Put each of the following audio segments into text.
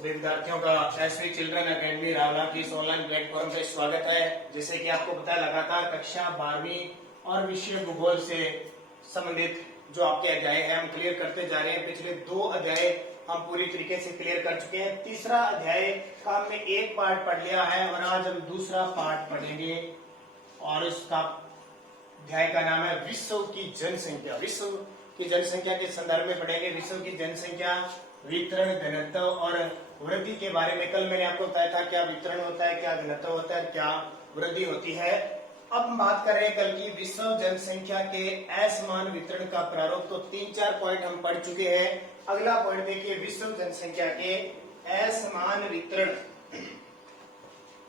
सभी विद्यार्थियों का एसवी चिल्ड्रन अकेडमी रावला की इस ऑनलाइन प्लेटफॉर्म पे स्वागत है। जैसे कि आपको पता है, लगातार कक्षा 12वीं और विषय भूगोल से संबंधित जो आपके अध्याय हैं हम क्लियर करते जा रहे हैं। पिछले 2 अध्याय हम पूरी तरीके से क्लियर कर चुके हैं। तीसरा अध्याय का हमने एक पार्ट पढ़ लिया है और आज हम दूसरा पार्ट पढ़ेंगे और इसका अध्याय का नाम है विश्व की जनसंख्या। विश्व की जनसंख्या के संदर्भ में पढ़ेंगे। विश्व की जनसंख्या, वितरण, घनत्व और वृद्धि के बारे में कल मैंने आपको बताया था क्या वितरण होता है, क्या घनत्व होता है, क्या वृद्धि होती है। अब हम बात कर रहे हैं कल की विश्व जनसंख्या के असमान वितरण का प्रारूप। तो 3-4 पॉइंट हम पढ़ चुके हैं। अगला पॉइंट देखिए, विश्व जनसंख्या के असमान वितरण।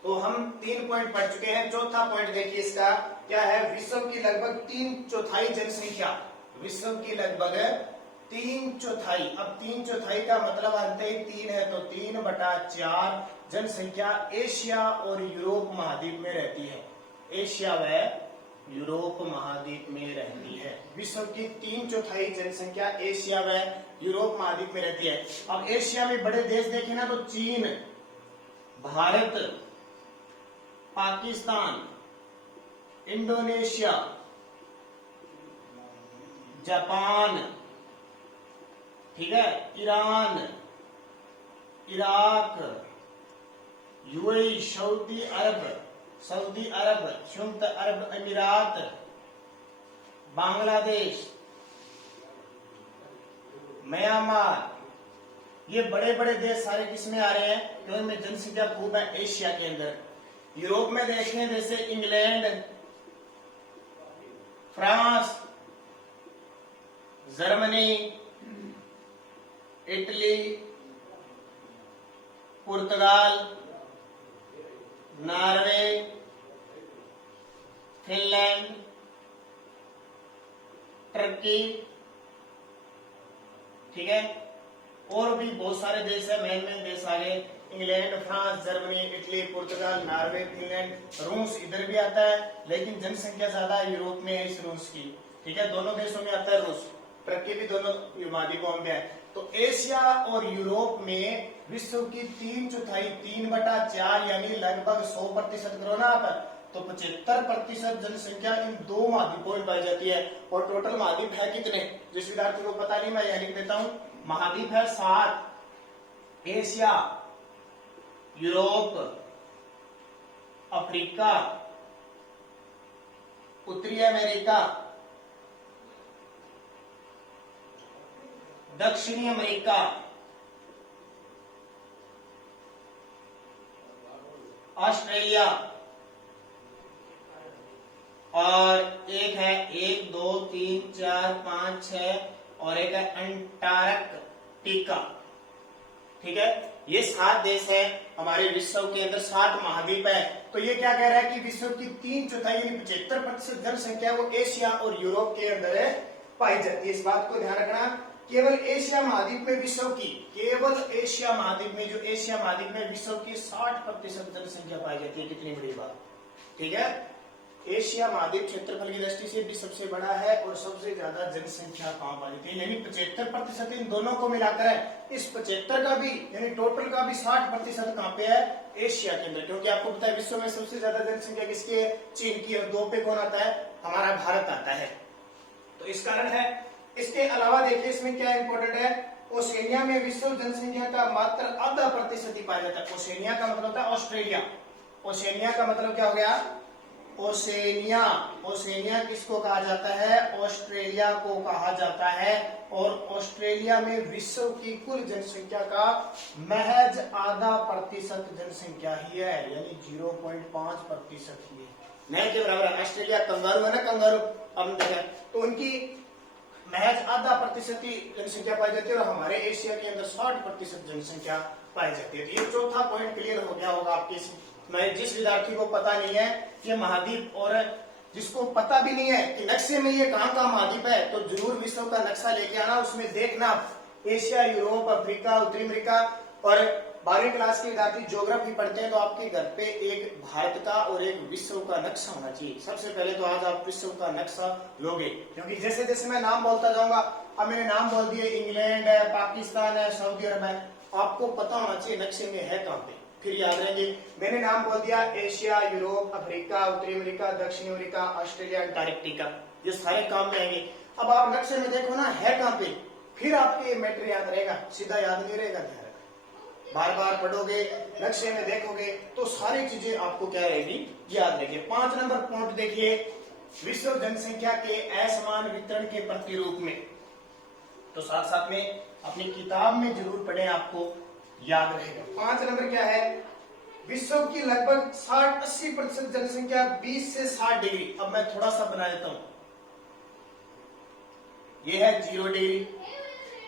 तो हम 3 पॉइंट पढ़ चुके हैं। चौथा पॉइंट देखिए इसका क्या है, विश्व की लगभग 3/4 जनसंख्या, विश्व की लगभग 3/4। अब 3/4 का मतलब अंत ही 3 है, तो 3/4 जनसंख्या एशिया और यूरोप महाद्वीप में रहती है। एशिया व यूरोप महाद्वीप में रहती है। विश्व की 3/4 जनसंख्या एशिया व यूरोप महाद्वीप में रहती है। अब एशिया में बड़े देश देखें ना, तो चीन, भारत, पाकिस्तान, इंडोनेशिया, जापान, ठीक है, ईरान, इराक, यूएई, सऊदी अरब, संयुक्त अरब अमीरात, बांग्लादेश, म्यांमार, ये बड़े बड़े देश सारे किसमें आ रहे हैं, क्योंकि इनमें जनसंख्या खूब है एशिया के अंदर। यूरोप में देखें जैसे इंग्लैंड, फ्रांस, जर्मनी, इटली, पुर्तगाल, नॉर्वे, फिनलैंड, टर्की, ठीक है, और भी बहुत सारे देश है। मेन देश आ गए, इंग्लैंड, फ्रांस, जर्मनी, इटली, पुर्तगाल, नॉर्वे, फिनलैंड, रूस इधर भी आता है, लेकिन जनसंख्या ज्यादा यूरोप में है इस रूस की, ठीक है, दोनों देशों में आता है रूस, टर्की भी दोनों महाद्वीपों में है। तो एशिया और यूरोप में विश्व की 3/4, 3/4 यानी लगभग 100% करो ना आप, तो 75% जनसंख्या इन 2 महाद्वीपों में पाई जाती है। और टोटल महाद्वीप है कितने, जिस विद्यार्थी को पता नहीं मैं यह लिख देता हूं। महाद्वीप है 7, एशिया, यूरोप, अफ्रीका, उत्तरी अमेरिका, दक्षिणी अमेरिका, ऑस्ट्रेलिया, और एक है 1 2 3 4 5 6 और एक है अंटार्कटिका, ठीक है। ये 7 देश हैं हमारे विश्व के अंदर, 7 महाद्वीप है। तो ये क्या कह रहा है कि विश्व की 3/4 यानी 75% जनसंख्या वो एशिया और यूरोप के अंदर है पाई जाती है। इस बात को ध्यान रखना, केवल एशिया महाद्वीप में विश्व की, केवल एशिया महाद्वीप में, जो एशिया महाद्वीप में विश्व की 60% जनसंख्या पाई जाती है। कितनी बड़ी बात, ठीक है। एशिया महाद्वीप क्षेत्रफल की दृष्टि से भी सबसे बड़ा है और सबसे ज्यादा जनसंख्या कहां पाई जाती है, यानी 75% इन दोनों को मिलाकर है। इस 75 का भी यानी टोटल का भी 60% कहां पे है, एशिया के अंदर। क्योंकि आपको पता है विश्व में सबसे ज्यादा जनसंख्या किसकी है, चीन की, और 2 पे कौन आता है, हमारा भारत आता है। तो इस कारण है। इसके अलावा देखिए इसमें क्या इंपॉर्टेंट है, ओशेनिया में विश्व जनसंख्या का मात्र 0.5% ही पाया जाता है। ओशेनिया का मतलब होता है ऑस्ट्रेलिया। ओशेनिया का मतलब क्या हो गया, ओशेनिया। ओशेनिया किसको कहा जाता है, ऑस्ट्रेलिया को कहा जाता है। और ऑस्ट्रेलिया में विश्व की कुल जनसंख्या का महज 0.5% जनसंख्या ही है, यानी 0.5% ही है, नहीं के बराबर है। ऑस्ट्रेलिया कंगारू है ना, कंगारू, हम देखें तो उनकी महज 0.5% ही जनसंख्या पाई जाती है और हमारे एशिया के अंदर 60% जनसंख्या पाई जाती है। तो ये चौथा पॉइंट क्लियर हो गया होगा आपके। मैं जिस विद्यार्थी को पता नहीं है ये महाद्वीप, और जिसको पता भी नहीं है कि नक्शे में ये कहां का महाद्वीप है, तो जरूर विश्व का नक्शा लेके आना, उसमें देखना एशिया, यूरोप, अफ्रीका, उत्तरी अमेरिका। और 12वीं क्लास के विद्यार्थी ज्योग्राफी पढ़ते हैं तो आपके घर पे एक भारत का और एक विश्व का नक्शा होना चाहिए। सबसे पहले तो आज आप विश्व का नक्शा लोगे, क्योंकि जैसे जैसे मैं नाम बोलता जाऊंगा, अब मैंने नाम बोल दिए, इंग्लैंड है, पाकिस्तान है, सऊदी अरब है, आपको पता होना चाहिए नक्शे में है कहां पे, फिर याद रहेंगे। मैंने नाम बोल दिया एशिया, यूरोप, अफ्रीका, उत्तरी अमेरिका, दक्षिणी अमेरिका, ऑस्ट्रेलिया, अंटार्कटिका, ये सारे काम में आएंगे। अब आप नक्शे में देखो ना है कहां पे, फिर आपके मैटर याद रहेगा, सीधा याद नहीं रहेगा। ध्यान रखना, बार बार पढ़ोगे, नक्शे में देखोगे तो सारी चीजें आपको क्या रहेगी, याद रहेगी। 5 नंबर पॉइंट देखिए, विश्व जनसंख्या के असमान वितरण के प्रतिरूप में, तो साथ साथ में अपनी किताब में जरूर पढ़ें, आपको याद रहेगा। 5 नंबर क्या है, विश्व की लगभग 60-80% जनसंख्या 20 से 60 डिग्री, अब मैं थोड़ा सा बना देता हूं, ये है 0 डिग्री,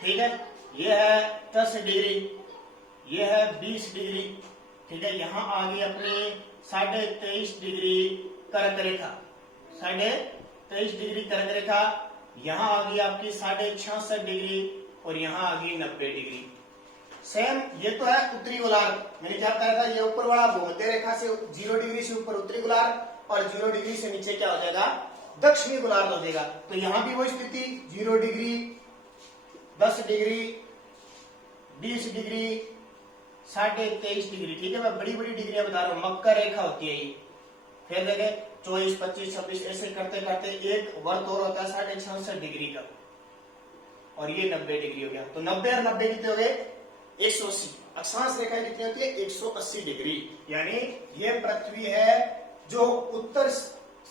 ठीक है, ये है 10 डिग्री, ये है 20 डिग्री, ठीक है, यहां आ गई अपनी 23.5 डिग्री कर्क रेखा, 23.5 डिग्री कर्क रेखा, यहां आ गई आपकी 66.5 डिग्री और यहां आ गई 90 डिग्री। सेम ये तो है उत्तरी गोलार्ध, मैंने क्या बताया था, ये ऊपर वाला भूमध्य रेखा से 0 डिग्री से ऊपर उत्तरी गोलार्ध और 0 डिग्री से नीचे क्या हो जाएगा, दक्षिणी गोलार्ध हो जाएगा। तो यहां भी वही स्थिति, 0 डिग्री, 10 डिग्री, 20 डिग्री, 23.5 डिग्री, ठीक है, मैं बड़ी बड़ी डिग्रियां बता रहा हूं, मकर रेखा होती है ये। फिर देखे 24, 25, 26 ऐसे करते करते एक वर्त और होता है 66.5 डिग्री का, और ये 90 डिग्री हो गया। तो 90 और 90 कितने हो गए, 180। अक्षांश रेखा कितनी होती है, 180 डिग्री। यानी ये पृथ्वी है जो उत्तर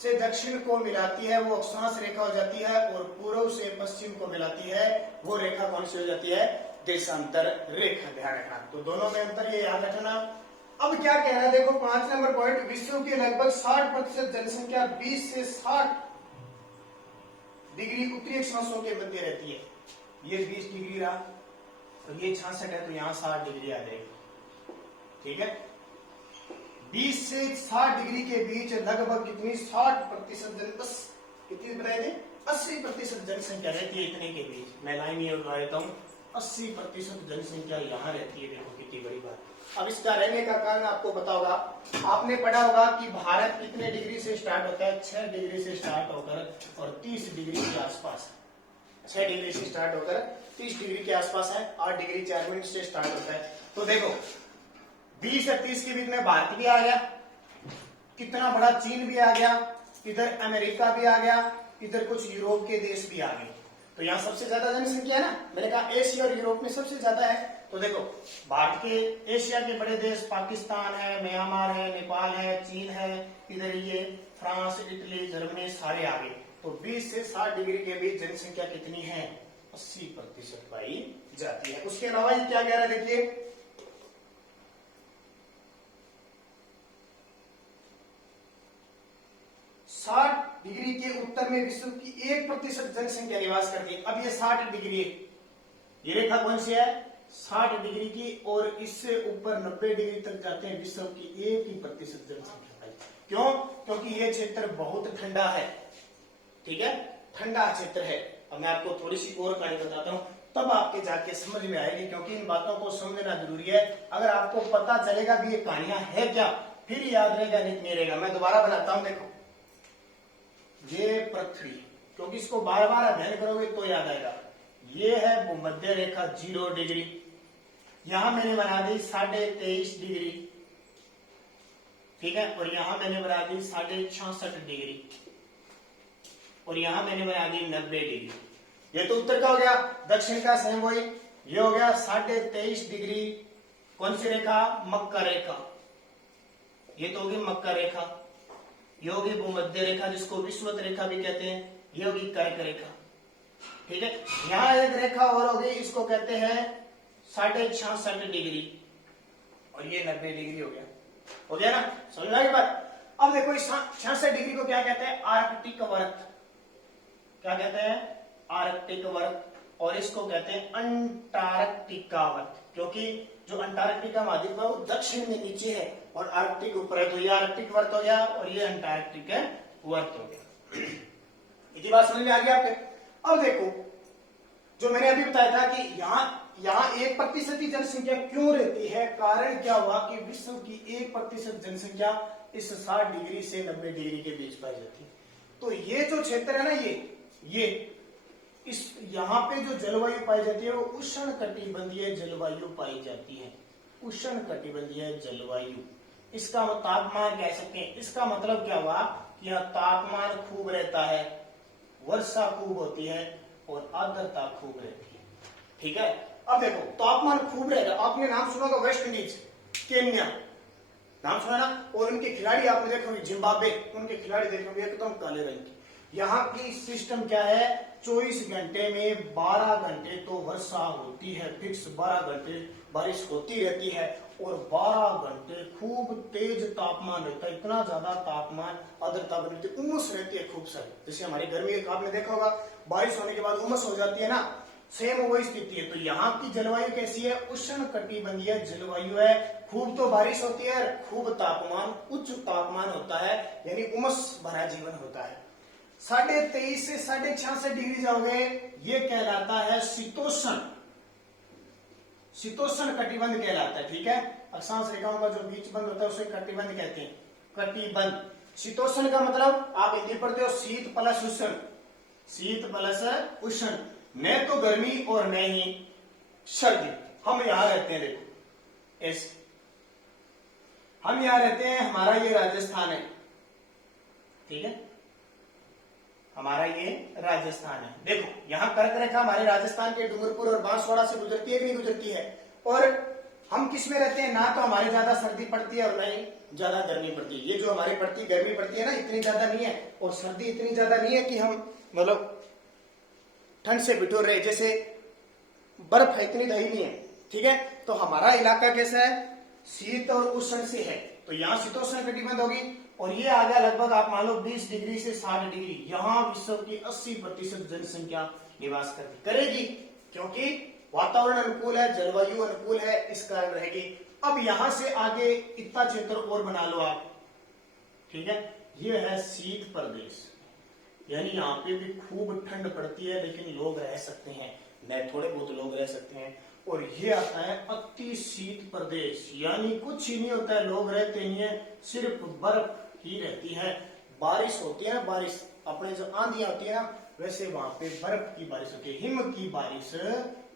से दक्षिण को मिलाती है, वो अक्षांश रेखा हो जाती है, और पूर्व से पश्चिम को मिलाती है, वो रेखा कौन सी हो जाती है, देशांतर रेखा। ध्यान रखना, तो दोनों में अंतर ये याद रखना। अब क्या कह रहा है देखो, 5 नंबर पॉइंट, विश्व की लगभग 60% जनसंख्या 20 से 60 डिग्री उत्तरी अक्षांशों के मध्य रहती है। ये 20 डिग्री रहा, तो ये 66 है, तो यहाँ 60 डिग्री आ जाएगी, ठीक है। 20 से 60 डिग्री के बीच लगभग कितनी, 60% कितनी बताए थे, 80% जनसंख्या रहती है इतने के बीच। मैं लाइन ये बता देता हूँ, 80% जनसंख्या यहाँ रहती है। देखो कितनी बड़ी बात। अब इसका रहने का कारण आपको पता होगा, आपने पढ़ा होगा कि भारत कितने डिग्री से स्टार्ट होता है, 6 डिग्री से स्टार्ट होकर और 30 डिग्री के आसपास, 6 डिग्री से स्टार्ट होकर 30 डिग्री के आसपास है, 8 डिग्री 4 मिनट से स्टार्ट होता है। तो देखो 20 और 30 के बीच में भारत भी आ गया, कितना बड़ा चीन भी आ गया, इधर अमेरिका भी आ गया, इधर कुछ यूरोप के देश भी आ गए। तो यहाँ सबसे ज्यादा जनसंख्या है ना, मैंने कहा एशिया और यूरोप में सबसे ज्यादा है। तो देखो भारत के, एशिया के बड़े देश पाकिस्तान है, म्यांमार है, नेपाल है, चीन है, इधर ये फ्रांस, इटली, जर्मनी सारे आ गए। तो 20 से 60 डिग्री के बीच जनसंख्या कितनी है, 80% पाई जाती है। उसके अलावा ये क्या कह रहा है देखिए, डिग्री के उत्तर में विश्व की 1% जनसंख्या निवास करती है। अब ये 60 डिग्री, ये रेखा कौन सी है, 60 डिग्री की, और इससे ऊपर 90 डिग्री तक जाते हैं विश्व की 1% जनसंख्या। क्यों, क्योंकि ये क्षेत्र बहुत ठंडा है, ठीक है, ठंडा क्षेत्र है। अब मैं आपको थोड़ी सी और कहानी बताता हूँ, तब आपके जाके समझ में आएगी, क्योंकि इन बातों को समझना जरूरी है। अगर आपको पता चलेगा भी ये कहानियां है क्या, फिर याद रहेगा, नहीं रहेगा। मैं दोबारा बनाता हूं, देखो ये पृथ्वी, क्योंकि इसको बार बार अध्ययन करोगे तो याद आएगा। ये है भूमध्य रेखा 0 डिग्री, यहां मैंने बना दी 23.5 डिग्री, ठीक है, और यहां मैंने बना दी 66.5 डिग्री, और यहां मैंने बना दी 90 डिग्री। ये तो उत्तर का हो गया, दक्षिण का सेम वही, ये हो गया 23.5 डिग्री। कौन सी रेखा, मकर रेखा, ये तो होगी मकर रेखा। ये होगी भूमध्य रेखा, जिसको विषुवत रेखा भी कहते हैं। ये होगी कर्क रेखा, ठीक है। यहां एक रेखा और होगी, इसको कहते हैं 66.5 डिग्री, और ये 90 डिग्री हो गया। हो गया ना, समझ में आई बात। अब देखो इस 66 डिग्री को क्या कहते हैं, आर्कटिक वर्त। क्या कहते हैं, आर्कटिक वर्त, और इसको कहते हैं अंटार्कटिका वर्त, क्योंकि जो अंटार्कटिका महाद्वीप है वो दक्षिण में नीचे है और आर्कटिक ऊपर है। तो ये आर्कटिक वर्त हो गया और ये अंटार्कटिक वर्त हो गया। इतनी बात समझ में आ गई आपके। अब देखो जो मैंने अभी बताया था कि यहाँ 1% की जनसंख्या क्यों रहती है, कारण क्या हुआ कि विश्व की 1% जनसंख्या इस 60 डिग्री से 90 डिग्री के बीच पाई जाती है। तो ये जो क्षेत्र है ना, ये इस यहाँ पे जो जलवायु पाई जाती है वो उष्ण कटिबंधीय जलवायु पाई जाती है, उष्ण कटिबंधीय जलवायु। इसका तापमान कह सकते हैं, इसका मतलब क्या हुआ कि यहाँ तापमान खूब रहता है, वर्षा खूब होती है और आर्द्रता खूब रहती है। ठीक है, अब देखो तापमान खूब रहेगा, आपने नाम सुना होगा वेस्ट इंडीज, केन्या, नाम सुना ना, और उनके खिलाड़ी आपने देखोगे जिम्बाब्वे, उनके खिलाड़ी देखोगे एकदम काले रंग के। यहाँ की सिस्टम क्या है, 24 घंटे में 12 घंटे तो वर्षा होती है, फिक्स 12 घंटे बारिश होती रहती है और 12 घंटे खूब तेज तापमान रहता है, इतना ज्यादा तापमान, आर्द्रता बनी रहती है, उमस रहती है खूब सारी। जैसे हमारी गर्मी आपने देखा होगा, बारिश होने के बाद उमस हो जाती है ना, सेम वही स्थिति है। तो यहाँ की जलवायु कैसी है, उष्ण कटिबंधीय जलवायु है, खूब तो बारिश होती है, खूब तापमान, उच्च तापमान होता है, यानी उमस भरा जीवन होता है। 23.5 से 66 डिग्री जाओगे, ये कहलाता है शीतोष्ण, शीतोष्ण कटिबंध कहलाता है। ठीक है, अक्षांश रेखाओं का जो बीच बंद होता है उसे कटिबंध कहते हैं, कटिबंध। शीतोष्ण का मतलब आप हिंदी पढ़ते हो शीत प्लस उष्ण, शीत प्लस उष्ण, न तो गर्मी और न ही सर्दी। हम यहां रहते हैं, देखो ऐसे हम यहां रहते हैं, हमारा ये राजस्थान है, ठीक है, हमारा ये राजस्थान है। देखो यहाँ कर्क रेखा हमारे राजस्थान के डूंगरपुर और बांसवाड़ा से गुजरती है कि नहीं गुजरती है, और हम किस में रहते हैं, ना तो हमारे ज्यादा सर्दी पड़ती है और ना ही ज्यादा गर्मी पड़ती है। ये जो हमारी गर्मी पड़ती है ना, इतनी ज्यादा नहीं है, और सर्दी इतनी ज्यादा नहीं है कि हम मतलब ठंड से बिठोर रहे, जैसे बर्फ है इतनी दही नहीं है। ठीक है, तो हमारा इलाका कैसा है, शीत और उष्ण से है, तो यहाँ शीतोष्ण कटिबंध होगी। और ये आ गया लगभग आप मान लो 20 डिग्री से 60 डिग्री, यहाँ विश्व की 80% जनसंख्या निवास करेगी, क्योंकि वातावरण अनुकूल है, जलवायु अनुकूल है, इस कारण रहेगी। अब यहां से आगे इतना क्षेत्र और बना लो आप, ठीक है, ये है शीत प्रदेश, यानी यहाँ पे भी खूब ठंड पड़ती है लेकिन लोग रह सकते हैं, न थोड़े बहुत लोग रह सकते हैं। और ये आता है अति शीत प्रदेश, यानी कुछ ही नहीं होता है, लोग रहते नहीं है, सिर्फ बर्फ ही रहती है। बारिश होती है, बारिश अपने जो आंधियां होती है ना, वैसे वहां पे बर्फ की बारिश होती है, हिम की बारिश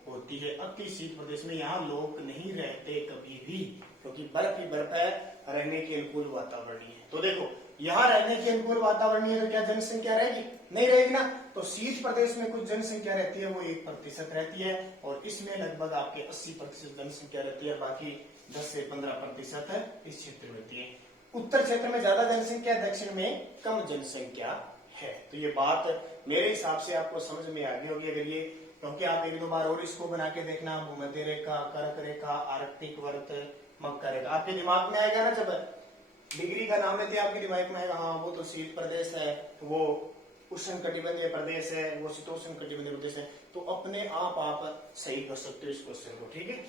होती है अति शीत प्रदेश में। यहाँ लोग नहीं रहते कभी भी, क्योंकि बर्फ ही बर्फ है, रहने के अनुकूल वातावरण है। तो देखो यहाँ रहने के अनुकूल वातावरण है, तो क्या जनसंख्या रहेगी, नहीं रहेगी ना। तो शीत प्रदेश में कुछ जनसंख्या रहती है, वो 1% रहती है, और इसमें लगभग आपके 80% जनसंख्या रहती है, बाकी 10 से 15% इस क्षेत्र में रहती है। उत्तर क्षेत्र में ज्यादा जनसंख्या, दक्षिण में कम जनसंख्या है। तो ये बात मेरे हिसाब से आपको समझ में आ गई होगी। अगर ये, क्योंकि आप 1-2 बार और इसको बना के देखना, भूमध्य रेखा, कर्क रेखा, आर्कटिक वर्त, मकर रेखा, आपके दिमाग में आएगा ना, जब डिग्री का नाम लेते हैं आपके दिमाग में आएगा, हाँ वो तो शीत प्रदेश है, वो उष्ण कटिबंधीय प्रदेश है, वो शीतोष्ण कटिबंधीय प्रदेश है। तो अपने आप सही कर सकते हो इस क्वेश्चन को। ठीक है,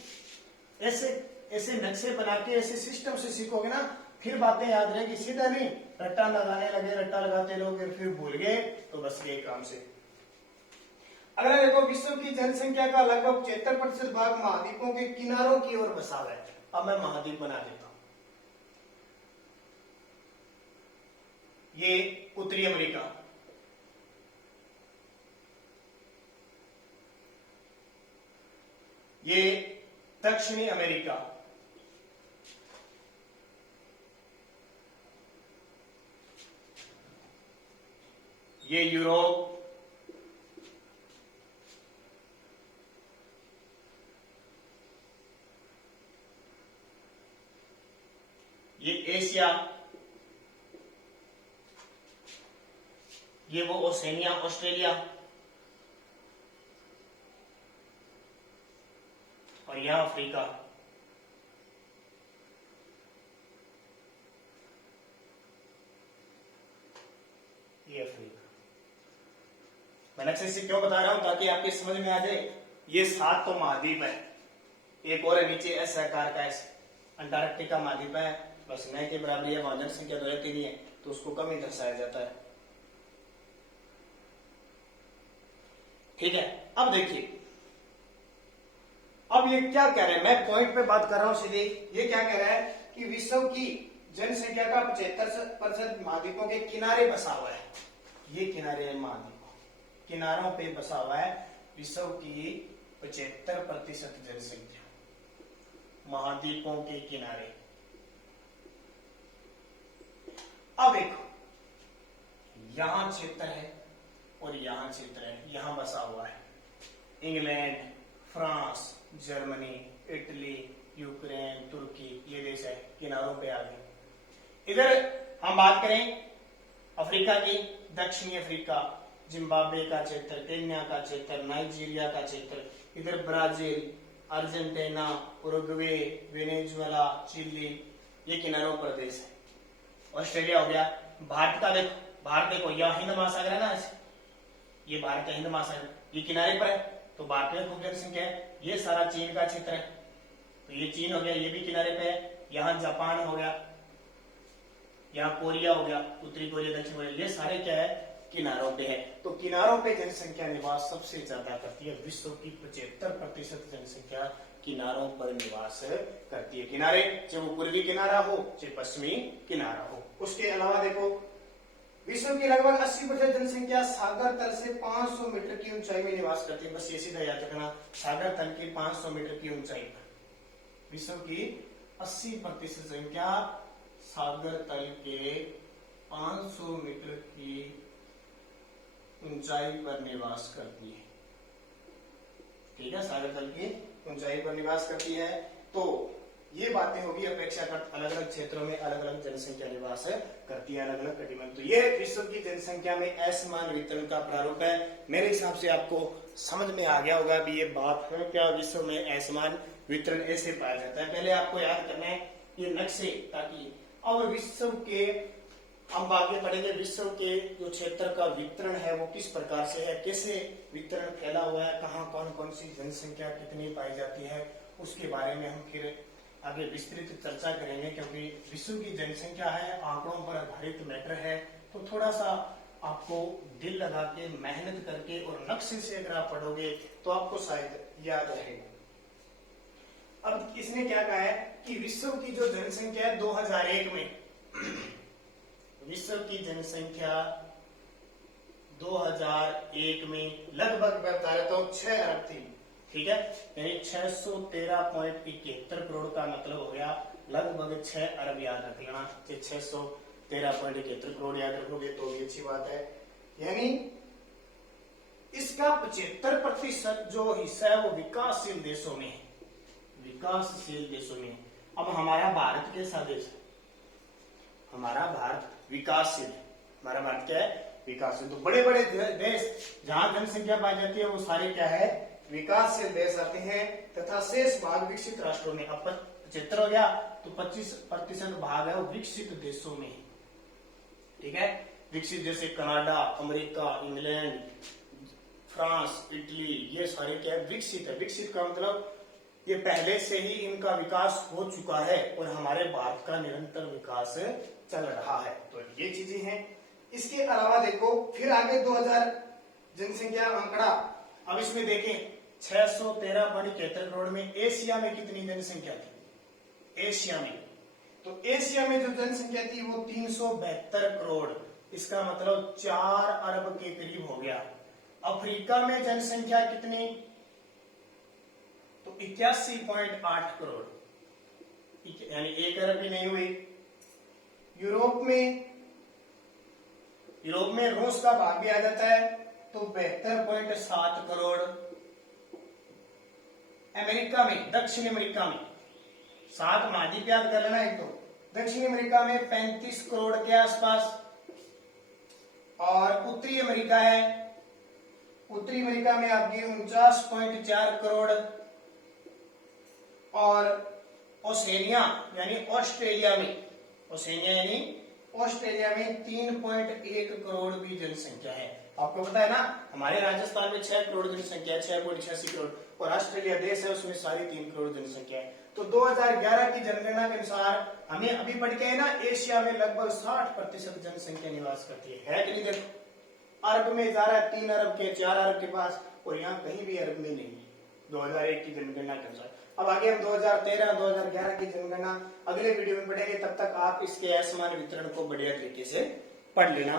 ऐसे नक्शे बना के ऐसे सिस्टम से सीखोगे ना, फिर बातें याद रहेगी, सीधा नहीं रट्टा लगाने लगे, रट्टा लगाते लोग फिर भूल गए, तो बस गए काम से। अगर देखो विश्व की जनसंख्या का लगभग 76% भाग महाद्वीपों के किनारों की ओर बसा हुआ है। अब मैं महाद्वीप बना देता हूं, ये उत्तरी अमेरिका, ये दक्षिणी अमेरिका, ये यूरोप, ये एशिया, ये वो ओसेनिया ऑस्ट्रेलिया, और यहां अफ्रीका। ये अफ्रीका। मैंने अच्छे से क्यों बता रहा हूं, ताकि आपके समझ में आ जाए। ये 7 तो महाद्वीप है, एक और है नीचे एस आकार का, अंटार्कटिका महाद्वीप है, बस न के बराबर है, वहां जनसंख्या तो रहती नहीं है, तो उसको कम ही दर्शाया जाता है। ठीक है, अब देखिए, अब ये क्या कह रहे हैं, मैं पॉइंट पे बात कर रहा हूं सीधे। ये क्या कह रहा है कि विश्व की जनसंख्या का 75% महाद्वीपों के किनारे बसा हुआ है, ये किनारे है महाद्वीप, किनारों पे बसा हुआ है विश्व की 75% जनसंख्या, महाद्वीपों के किनारे। अब देखो यहां क्षेत्र है और यहां क्षेत्र है, यहां बसा हुआ है England, France, Germany, Italy, Ukraine, तुर्की, ये देश है किनारों पे आ गए। इधर हम बात करें अफ्रीका की, दक्षिणी अफ्रीका, जिम्बाब्वे का क्षेत्र, केन्या का क्षेत्र, नाइजीरिया का क्षेत्र, इधर Brazil, Argentina, Uruguay, Venezuela, Chile, ये किनारों पर देश है। ऑस्ट्रेलिया हो गया। भारत का देखो, भारत देखो यह हिंद महासागर है ना, ये भारत का हिंद महासागर, ये किनारे पर है, तो भारत में खूब जनसंख्या है। ये सारा चीन का क्षेत्र है, तो ये चीन हो गया, ये भी किनारे पे है। यहाँ जापान हो गया, यहाँ कोरिया हो गया, उत्तरी कोरिया, दक्षिण कोरिया, ये सारे क्या है किनारों पे है। तो किनारों पे जनसंख्या निवास सबसे ज्यादा करती है, विश्व की 75% जनसंख्या किनारों पर निवास करती है। किनारे चाहे वो पूर्वी किनारा हो चाहे पश्चिमी किनारा हो। उसके अलावा देखो विश्व की लगभग 80% जनसंख्या सागर तल से 500 मीटर की ऊंचाई में निवास करती है। बस ये सीधा याद रखना, सागर तल की 500 मीटर की ऊंचाई पर विश्व की 80% संख्या सागर तल के 500 मीटर की ऊंचाई पर निवास करती है। ठीक है, सागर तल की ऊंचाई पर निवास करती है। तो ये बातें होगी अपेक्षाकृत अलग अलग क्षेत्रों में अलग अलग जनसंख्या निवास करती है, अलग अलग कटिबंध। तो ये विश्व की जनसंख्या में असमान वितरण का प्रारूप है। मेरे हिसाब से आपको समझ में आ गया होगा भी ये बात है क्या, विश्व में असमान वितरण ऐसे पाया जाता है। पहले आपको याद करना है ये नक्शे, ताकि और विश्व के हम आगे पढ़ेंगे विश्व के जो क्षेत्र का वितरण है वो किस प्रकार से है, कैसे वितरण फैला हुआ है, कहाँ कौन कौन सी जनसंख्या कितनी पाई जाती है, उसके बारे में हम फिर आगे विस्तृत चर्चा करेंगे। क्योंकि विश्व की जनसंख्या है, आंकड़ों पर आधारित मैटर है, तो थोड़ा सा आपको दिल लगा के मेहनत करके और नक्शे से अगर आप पढ़ोगे तो आपको शायद याद रहेगा। अब इसने क्या कहा है कि विश्व की जो जनसंख्या है 2001 में, विश्व की जनसंख्या 2001 में लगभग बता रहा हूं 6 अरब थी। ठीक है, यानी 613.71 करोड़ का मतलब हो गया लगभग 6 अरब। याद रख लेना, 613.71 करोड़ याद रखोगे तो भी अच्छी बात है। यानी इसका 75% जो हिस्सा है वो विकासशील देशों में है, विकासशील देशों में। अब हमारा भारत कैसा देश है, हमारा भारत विकासशील है। हमारा भारत क्या है, विकासशील। तो बड़े बड़े देश जहां जनसंख्या पाई जाती है वो सारे क्या है, विकासशील देश आते हैं, तथा शेष भाग विकसित राष्ट्रों में। अब 75 हो गया तो 25% भाग है वो विकसित देशों में। ठीक है, विकसित जैसे Canada, America, England, France, Italy, ये सारे क्या है, विकसित है। विकसित का मतलब ये पहले से ही इनका विकास हो चुका है और हमारे भारत का निरंतर विकास चल रहा है। तो ये चीजें हैं। इसके अलावा देखो फिर आगे 2000 जनसंख्या आंकड़ा, अब इसमें देखें 613.71 करोड़ में एशिया में कितनी जनसंख्या थी, एशिया में, तो एशिया में जो जनसंख्या थी वो 372 करोड़, इसका मतलब 4 अरब के करीब हो गया। अफ्रीका में जनसंख्या कितनी, तो 81.8 करोड़, यानी 1 अरब भी नहीं हुई। यूरोप में रूस का भाग भी आ जाता है तो 72.7 करोड़। अमेरिका में, दक्षिण अमेरिका में, 7 महाद्वीप याद कर लेना एक तो, दक्षिण अमेरिका में 35 करोड़ के आसपास। और उत्तरी अमेरिका है, उत्तरी अमेरिका में आपकी 49.4 करोड़। और ओसेनिया यानी ऑस्ट्रेलिया में, ओसेनिया यानी ऑस्ट्रेलिया में 3.1 करोड़ भी जनसंख्या है। आपको पता है ना हमारे राजस्थान में 6 करोड़ जनसंख्या है, 6.86 करोड़, और ऑस्ट्रेलिया देश है उसमें 3.5 करोड़ जनसंख्या है। तो 2011 की जनगणना के अनुसार हमें अभी पढ़ के है ना, एशिया में लगभग 60% जनसंख्या निवास करती है कि नहीं। देखो अरब में जा रहा है, 3 अरब के, 4 अरब के पास, और यहाँ कहीं भी अरब में नहीं, 2001 की जनगणना के अनुसार। अब आगे हम 2013-2011 की जनगणना अगले वीडियो में पढ़ेंगे। तब तक आप इसके असमान वितरण को बढ़िया तरीके से पढ़ लेना।